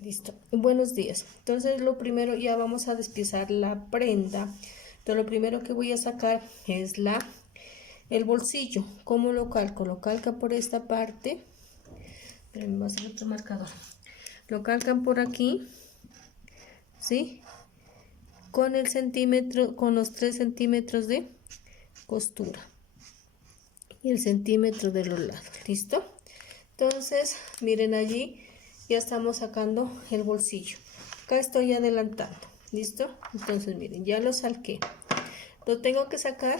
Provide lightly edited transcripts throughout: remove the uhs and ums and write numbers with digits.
Listo. Buenos días. Entonces, lo primero, ya vamos a despiezar la prenda. Entonces, lo primero que voy a sacar es el bolsillo. ¿Cómo lo calco? Lo calca por esta parte. Pero me va a hacer otro marcador. Lo calcan por aquí, ¿sí? Con el centímetro, con los 3 centímetros de costura y el centímetro de los lados. ¿Listo? Entonces, miren allí, ya estamos sacando el bolsillo. Acá estoy adelantando. ¿Listo? Entonces, miren, ya lo salqué. Lo tengo que sacar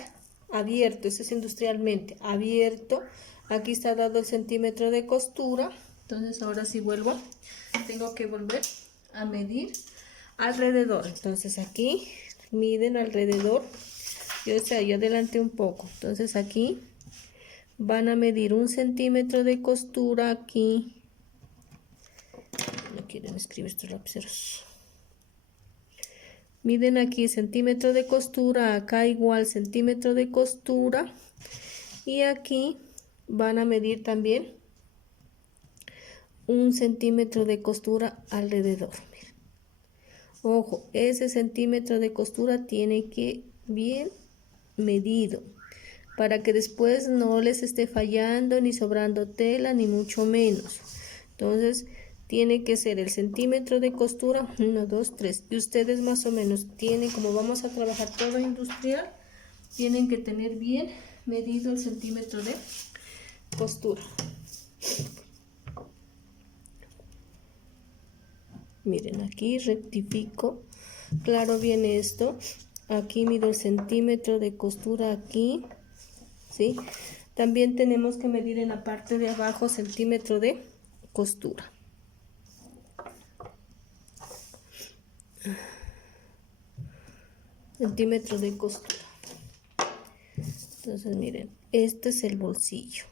abierto, eso es industrialmente, abierto. Aquí está dado el centímetro de costura. Entonces, ahora sí tengo que volver a medir alrededor. Entonces, aquí miden alrededor. Yo adelanté un poco. Entonces, aquí van a medir 1 centímetro de costura aquí. No quieren escribir estos lapiceros. Miden aquí centímetro de costura, acá igual centímetro de costura. Y aquí van a medir también 1 centímetro de costura alrededor. Miren. Ojo, ese centímetro de costura tiene que bien medido, para que después no les esté fallando ni sobrando tela ni mucho menos. Entonces tiene que ser el centímetro de costura 1, 2, 3 y ustedes más o menos tienen, como vamos a trabajar todo industrial, tienen que tener bien medido el centímetro de costura. Miren, aquí rectifico, claro bien esto, aquí mido el centímetro de costura aquí, ¿sí? También tenemos que medir en la parte de abajo centímetro de costura. Centímetro de costura. Entonces miren, este es el bolsillo.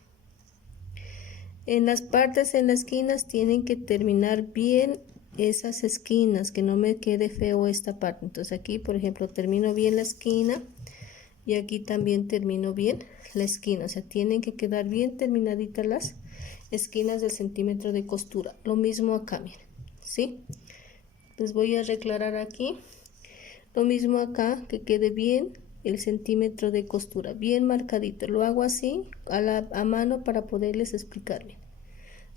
En las partes, en las esquinas, tienen que terminar bien esas esquinas, que no me quede feo esta parte. Entonces aquí, por ejemplo, termino bien la esquina y aquí también termino bien la esquina. O sea, tienen que quedar bien terminaditas las esquinas del centímetro de costura. Lo mismo acá, miren, ¿sí? Les voy a reclarar aquí. Lo mismo acá, que quede bien el centímetro de costura, bien marcadito. Lo hago así a mano para poderles explicar bien.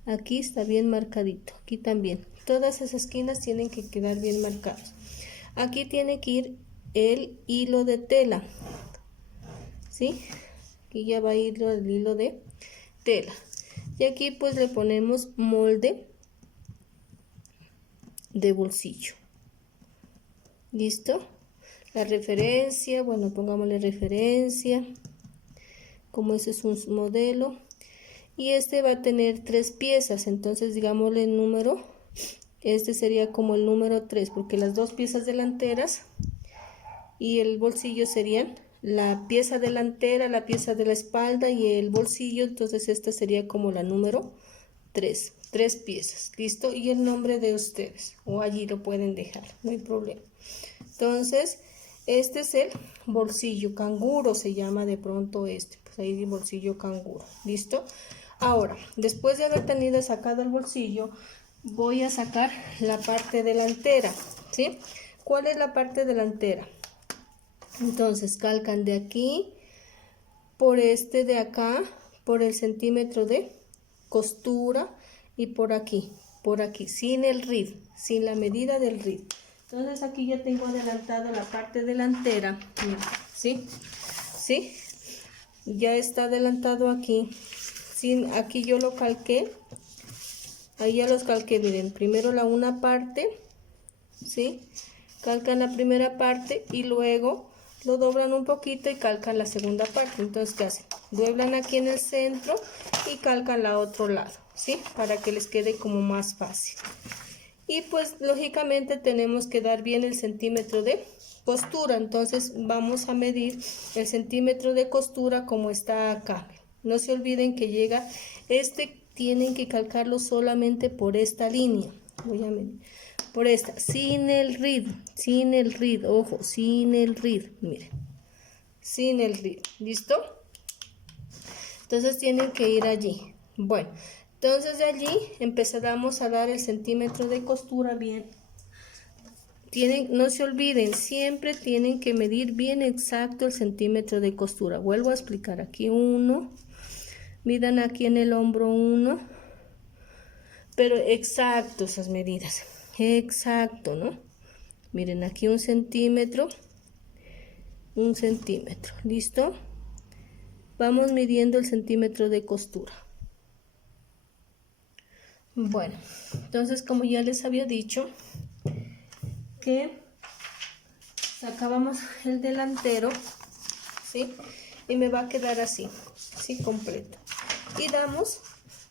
Aquí está bien marcadito, aquí también. Todas esas esquinas tienen que quedar bien marcadas. Aquí tiene que ir el hilo de tela, ¿sí? Aquí ya va a ir el hilo de tela. Y aquí pues le ponemos molde de bolsillo. ¿Listo? La referencia, bueno, pongámosle referencia, como ese es un modelo. Y este va a tener 3 piezas, entonces digámosle el número, este sería como el número 3, porque las 2 piezas delanteras y el bolsillo serían la pieza delantera, la pieza de la espalda y el bolsillo, entonces esta sería como la número 3, 3 piezas, ¿listo? Y el nombre de ustedes, o allí lo pueden dejar, no hay problema. Entonces, este es el bolsillo canguro, se llama de pronto este, pues ahí el bolsillo canguro, ¿listo? Ahora, después de haber tenido sacado el bolsillo, voy a sacar la parte delantera, ¿sí? ¿Cuál es la parte delantera? Entonces, calcan de aquí, por este de acá, por el centímetro de costura y por aquí, sin el rib, sin la medida del rib. Entonces aquí ya tengo adelantado la parte delantera, ¿sí? ¿Sí? Ya está adelantado aquí. Aquí yo lo calqué, ahí ya los calqué, miren, primero una parte, ¿sí? Calcan la primera parte y luego lo doblan un poquito y calcan la segunda parte. Entonces, ¿qué hacen? Doblan aquí en el centro y calcan la otro lado, ¿sí? Para que les quede como más fácil. Y pues lógicamente tenemos que dar bien el centímetro de costura, entonces vamos a medir el centímetro de costura como está acá. No se olviden que llega, tienen que calcarlo solamente por esta línea. Voy a medir por esta, sin el rid, ojo, sin el rid, miren, ¿listo? Entonces tienen que ir allí. Bueno, Entonces de allí empezaremos a dar el centímetro de costura bien. No se olviden, siempre tienen que medir bien exacto el centímetro de costura. Vuelvo a explicar, aquí 1, midan aquí en el hombro 1, pero exacto esas medidas, exacto, ¿no? Miren, aquí 1 centímetro, 1 centímetro, ¿listo? Vamos midiendo el centímetro de costura. Bueno, entonces como ya les había dicho, que sacábamos el delantero, ¿sí? Y me va a quedar así, ¿sí? Completo. Y damos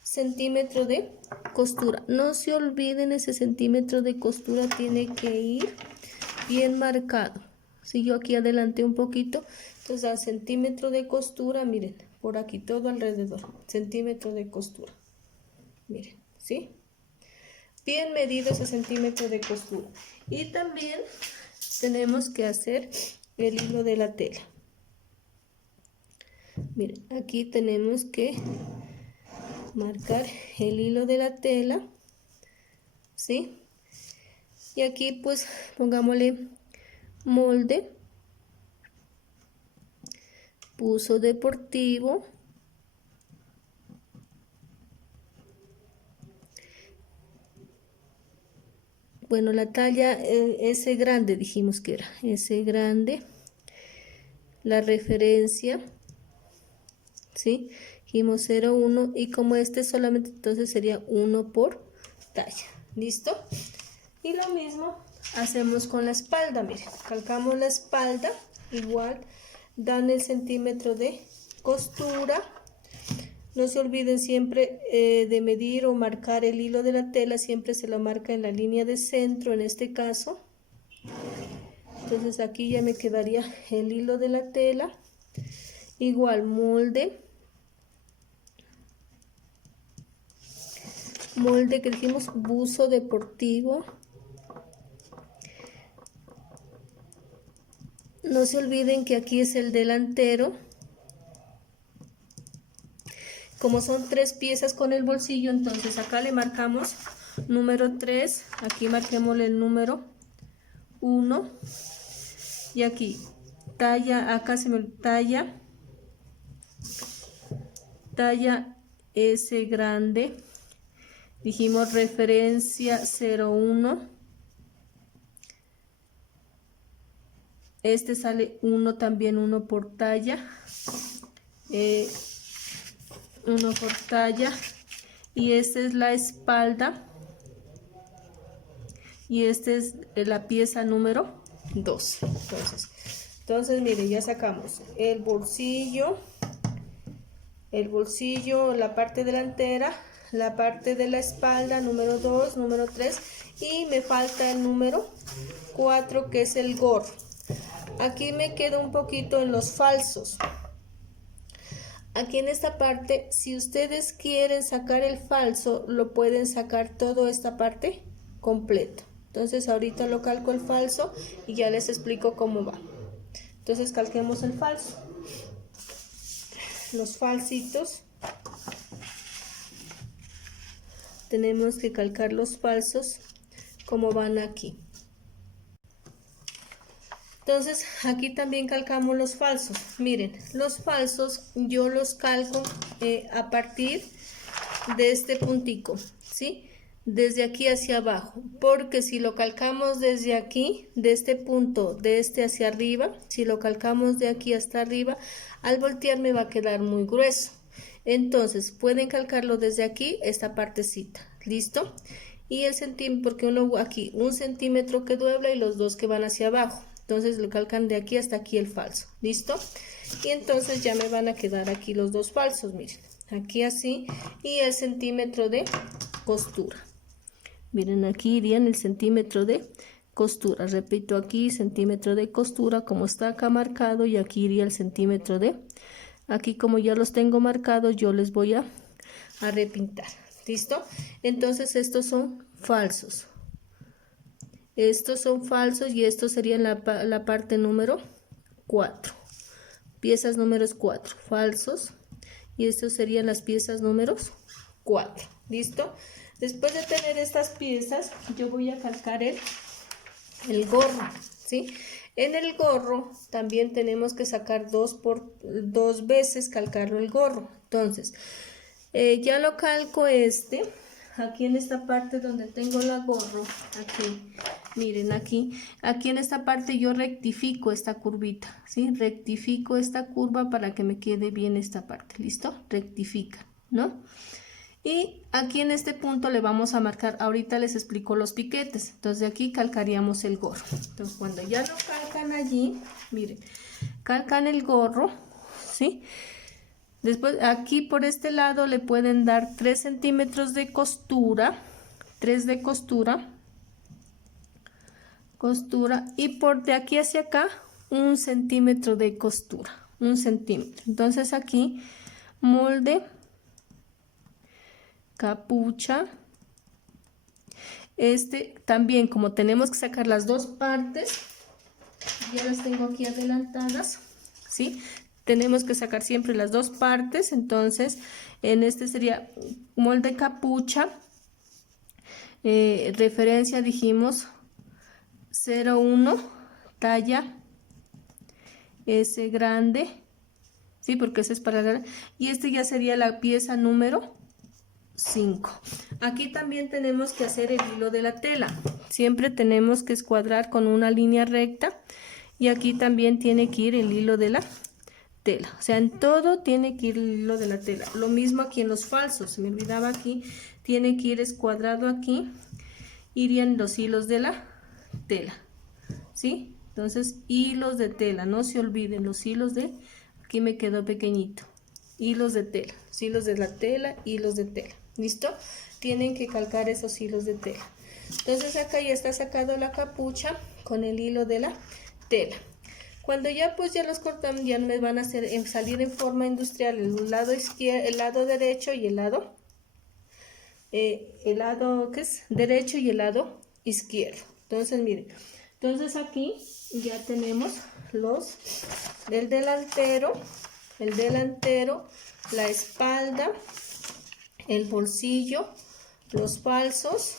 centímetro de costura. No se olviden, ese centímetro de costura tiene que ir bien marcado. Si yo aquí adelanté un poquito, entonces al centímetro de costura, miren, por aquí todo alrededor, centímetro de costura. Miren, ¿sí? Bien medido ese centímetro de costura. Y también tenemos que hacer el hilo de la tela. Miren, aquí tenemos que marcar el hilo de la tela, ¿sí? Y aquí pues pongámosle molde, buzo deportivo, bueno, la talla S grande dijimos que era, S grande, la referencia, ¿sí? Dijimos 0,1 y como este solamente entonces sería 1 por talla, ¿listo? Y lo mismo hacemos con la espalda, miren, calcamos la espalda, igual, dan el centímetro de costura. No se olviden siempre de medir o marcar el hilo de la tela, siempre se lo marca en la línea de centro, en este caso. Entonces aquí ya me quedaría el hilo de la tela, igual molde que dijimos buzo deportivo. No se olviden que aquí es el delantero. Como son 3 piezas con el bolsillo, entonces acá le marcamos número 3, aquí marquémosle el número 1 y aquí talla, acá se me talla S grande, dijimos referencia 0,1, este sale 1 también, 1 por talla, 1 por talla, y esta es la espalda y esta es la pieza número 2. Entonces miren, ya sacamos el bolsillo, la parte delantera, la parte de la espalda, número 2, número 3, y me falta el número 4, que es el gorro. Aquí me quedo un poquito en los falsos. Aquí en esta parte, si ustedes quieren sacar el falso, lo pueden sacar toda esta parte completa. Entonces ahorita lo calco el falso y ya les explico cómo va. Entonces calquemos el falso. Los falsitos. Tenemos que calcar los falsos como van aquí. Entonces aquí también calcamos los falsos. Miren, los falsos yo los calco a partir de este puntico, ¿sí? Desde aquí hacia abajo, porque si lo calcamos desde aquí, de este punto, de este hacia arriba, si lo calcamos de aquí hasta arriba, al voltear me va a quedar muy grueso. Entonces pueden calcarlo desde aquí, esta partecita, ¿listo? Y el centímetro, porque uno aquí 1 centímetro que dobla y los dos que van hacia abajo. Entonces lo calcan de aquí hasta aquí el falso, ¿listo? Y entonces ya me van a quedar aquí los dos falsos, miren, aquí así, y el centímetro de costura. Miren, aquí irían el centímetro de costura, repito, aquí centímetro de costura como está acá marcado, y aquí iría el centímetro de, aquí como ya los tengo marcados, yo les voy a repintar, ¿listo? Entonces estos son falsos. Estos son falsos y estos serían la parte número 4. Piezas números 4, falsos. Y estos serían las piezas números 4. ¿Listo? Después de tener estas piezas, yo voy a calcar el gorro, ¿sí? En el gorro también tenemos que sacar dos veces calcarlo el gorro. Entonces, ya lo calco aquí en esta parte donde tengo la gorro, aquí, miren aquí en esta parte yo rectifico esta curvita, ¿sí? Rectifico esta curva para que me quede bien esta parte, ¿listo? Rectifica, ¿no? Y aquí en este punto le vamos a marcar, ahorita les explico los piquetes, entonces de aquí calcaríamos el gorro. Entonces cuando ya lo calcan allí, miren, calcan el gorro, ¿sí? Después aquí por este lado le pueden dar 3 centímetros de costura, 3 de costura, y por de aquí hacia acá 1 centímetro de costura, 1 centímetro. Entonces aquí molde, capucha, también como tenemos que sacar las dos partes, ya las tengo aquí adelantadas, ¿sí? Tenemos que sacar siempre las dos partes, entonces en este sería molde capucha, referencia dijimos 0,1, talla S grande, ¿sí? Porque ese es para la, y ya sería la pieza número 5. Aquí también tenemos que hacer el hilo de la tela. Siempre tenemos que escuadrar con una línea recta y aquí también tiene que ir el hilo de la tela. O sea, en todo tiene que ir el hilo de la tela. Lo mismo aquí en los falsos. Se me olvidaba aquí. Tiene que ir escuadrado aquí. Irían los hilos de la tela. ¿Sí? Entonces, hilos de tela. No se olviden los hilos de... Aquí me quedó pequeñito. Hilos de tela. Los hilos de la tela, hilos de tela. ¿Listo? Tienen que calcar esos hilos de tela. Entonces acá ya está sacado la capucha con el hilo de la tela. Cuando ya pues ya los cortamos, ya me van a salir en forma industrial el lado izquierdo, el lado derecho y el lado ¿qué es? Derecho y el lado izquierdo. Entonces miren, entonces aquí ya tenemos el delantero, la espalda, el bolsillo, los falsos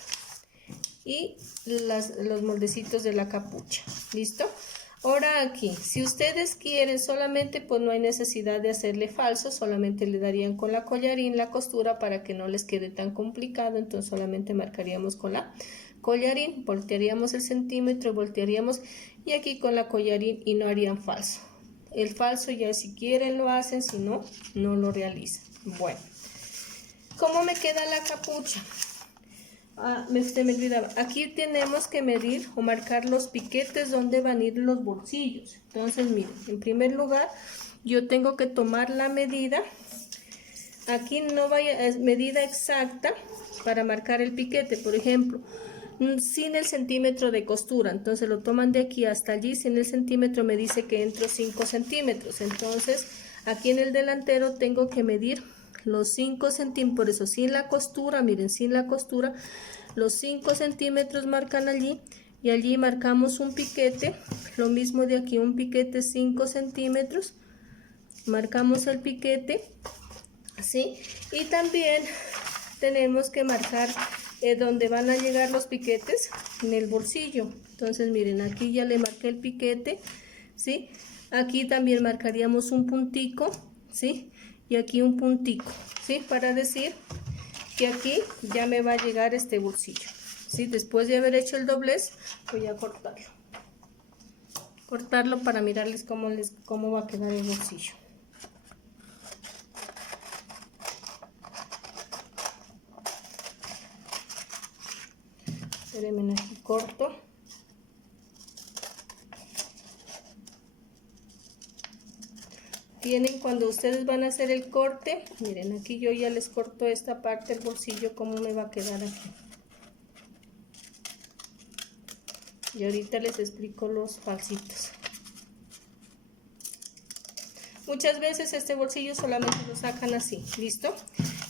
y los moldecitos de la capucha. ¿Listo? Ahora aquí, si ustedes quieren solamente, pues no hay necesidad de hacerle falso, solamente le darían con la collarín la costura para que no les quede tan complicado, entonces solamente marcaríamos con la collarín, voltearíamos el centímetro, voltearíamos y aquí con la collarín y no harían falso. El falso ya si quieren lo hacen, si no, no lo realizan. Bueno, ¿cómo me queda la capucha? Se me olvidaba. Aquí tenemos que medir o marcar los piquetes donde van a ir los bolsillos. Entonces, miren, en primer lugar, yo tengo que tomar la medida. Aquí no vaya, es medida exacta para marcar el piquete, por ejemplo, sin el centímetro de costura. Entonces lo toman de aquí hasta allí, sin el centímetro me dice que entro 5 centímetros. Entonces, aquí en el delantero tengo que medir los 5 centímetros, por eso sin la costura, miren, sin la costura, los 5 centímetros marcan allí y allí marcamos un piquete, lo mismo de aquí, un piquete 5 centímetros, marcamos el piquete, ¿sí? Y también tenemos que marcar donde van a llegar los piquetes en el bolsillo. Entonces miren, aquí ya le marqué el piquete, ¿sí? Aquí también marcaríamos un puntico, ¿sí? Y aquí un puntico, ¿sí? Para decir que aquí ya me va a llegar este bolsillo, ¿sí? Después de haber hecho el doblez, voy a cortarlo para mirarles cómo va a quedar el bolsillo. Espérenme, aquí corto. Tienen, cuando ustedes van a hacer el corte, miren, aquí yo ya les corto esta parte del bolsillo, cómo me va a quedar aquí. Y ahorita les explico los falsitos. Muchas veces este bolsillo solamente lo sacan así, ¿listo?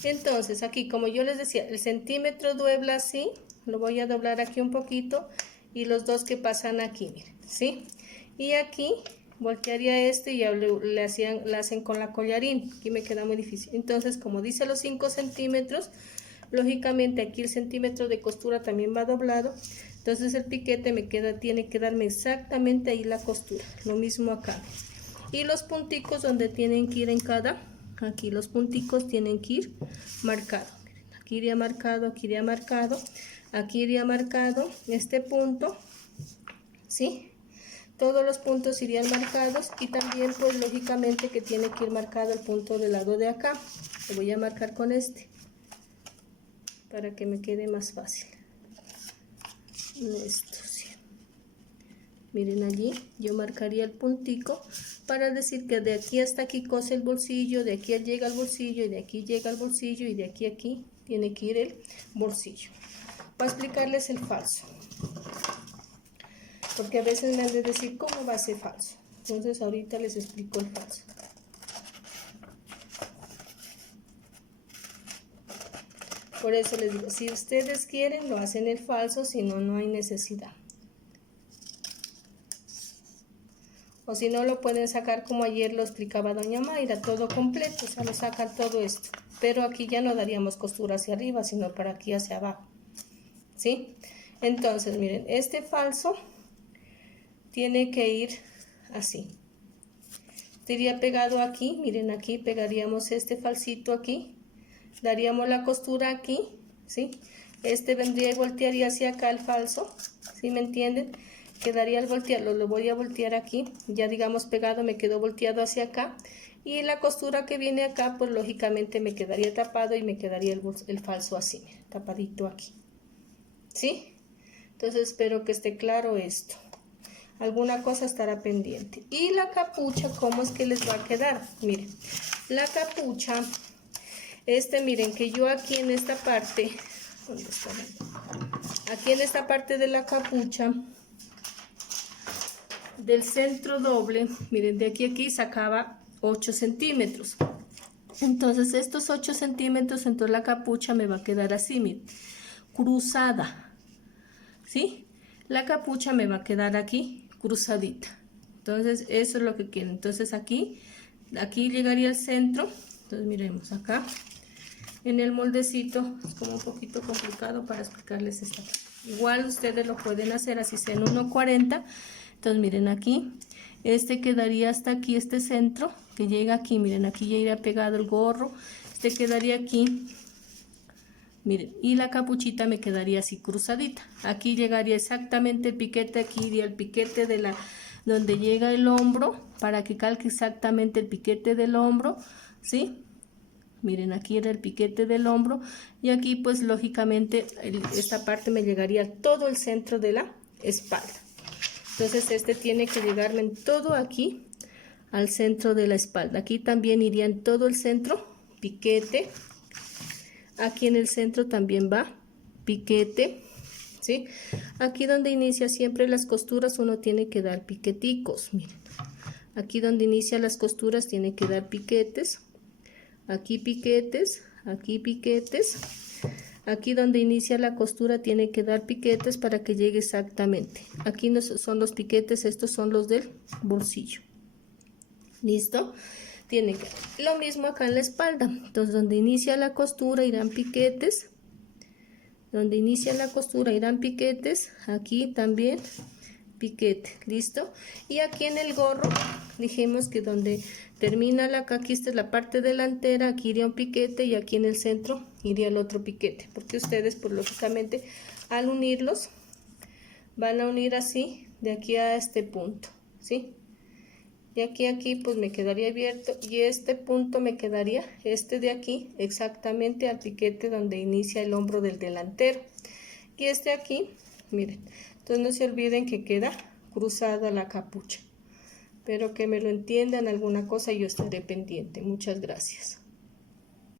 Entonces aquí, como yo les decía, el centímetro dobla así, lo voy a doblar aquí un poquito y los dos que pasan aquí, miren, ¿sí? Y aquí voltearía y ya le hacen con la collarín. Aquí me queda muy difícil. Entonces, como dice los 5 centímetros, lógicamente aquí el centímetro de costura también va doblado, entonces el piquete tiene que darme exactamente ahí la costura, lo mismo acá. Y los punticos donde tienen que ir en cada, aquí los punticos tienen que ir marcados. Aquí iría marcado, aquí iría marcado, aquí iría marcado este punto, ¿sí? Todos los puntos irían marcados y también pues lógicamente que tiene que ir marcado el punto del lado de acá. Lo voy a marcar con este para que me quede más fácil. Esto sí. Miren allí, yo marcaría el puntico para decir que de aquí hasta aquí cose el bolsillo, de aquí llega al bolsillo y de aquí llega al bolsillo y de aquí a aquí tiene que ir el bolsillo. Voy a explicarles el falso, porque a veces me han de decir cómo va a ser falso. Entonces ahorita les explico el falso. Por eso les digo, si ustedes quieren lo hacen el falso, si no, no hay necesidad. O si no, lo pueden sacar como ayer lo explicaba doña Mayra, todo completo, o sea, lo sacan todo esto. Pero aquí ya no daríamos costura hacia arriba, sino para aquí hacia abajo, ¿sí? Entonces, miren, este falso tiene que ir así. Iría pegado aquí, miren, aquí pegaríamos este falsito aquí, daríamos la costura aquí, ¿sí? Este vendría y voltearía hacia acá el falso, ¿sí me entienden? Quedaría al voltearlo, lo voy a voltear aquí, ya digamos pegado, me quedó volteado hacia acá, y la costura que viene acá, pues lógicamente me quedaría tapado y me quedaría el falso así, tapadito aquí, ¿sí? Entonces espero que esté claro esto. Alguna cosa estará pendiente. Y la capucha, ¿cómo es que les va a quedar? Miren, la capucha, miren que yo aquí en esta parte, ¿dónde está? Aquí en esta parte de la capucha, del centro doble, miren, de aquí a aquí sacaba 8 centímetros. Entonces estos 8 centímetros, entonces la capucha me va a quedar así, miren, cruzada, ¿sí? La capucha me va a quedar aquí cruzadita. Entonces eso es lo que quiero. Entonces aquí llegaría al centro. Entonces miremos acá en el moldecito, es como un poquito complicado para explicarles esta. Igual ustedes lo pueden hacer así sea en 1.40. Entonces miren aquí, quedaría hasta aquí, este centro que llega aquí, miren aquí ya iría pegado el gorro, quedaría aquí, miren, y la capuchita me quedaría así cruzadita. Aquí llegaría exactamente el piquete, aquí iría el piquete de donde llega el hombro, para que calque exactamente el piquete del hombro, ¿sí? Miren, aquí era el piquete del hombro, y aquí pues lógicamente esta parte me llegaría todo el centro de la espalda. Entonces tiene que llegarme en todo aquí al centro de la espalda. Aquí también iría en todo el centro, piquete. Aquí en el centro también va piquete, ¿sí? Aquí donde inicia siempre las costuras uno tiene que dar piqueticos, miren. Aquí donde inicia las costuras tiene que dar piquetes. Aquí piquetes, aquí piquetes. Aquí donde inicia la costura tiene que dar piquetes para que llegue exactamente. Aquí no son los piquetes, estos son los del bolsillo. ¿Listo? Tiene que lo mismo acá en la espalda. Entonces donde inicia la costura irán piquetes. Donde inicia la costura irán piquetes. Aquí también piquete. ¿Listo? Y aquí en el gorro dijimos que donde termina aquí esta es la parte delantera, aquí iría un piquete y aquí en el centro iría el otro piquete, porque ustedes pues lógicamente al unirlos van a unir así de aquí a este punto, ¿sí? Y aquí pues me quedaría abierto y este punto me quedaría de aquí exactamente al piquete donde inicia el hombro del delantero, y aquí, miren, entonces no se olviden que queda cruzada la capucha. Espero que me lo entiendan alguna cosa y yo estaré pendiente. Muchas gracias.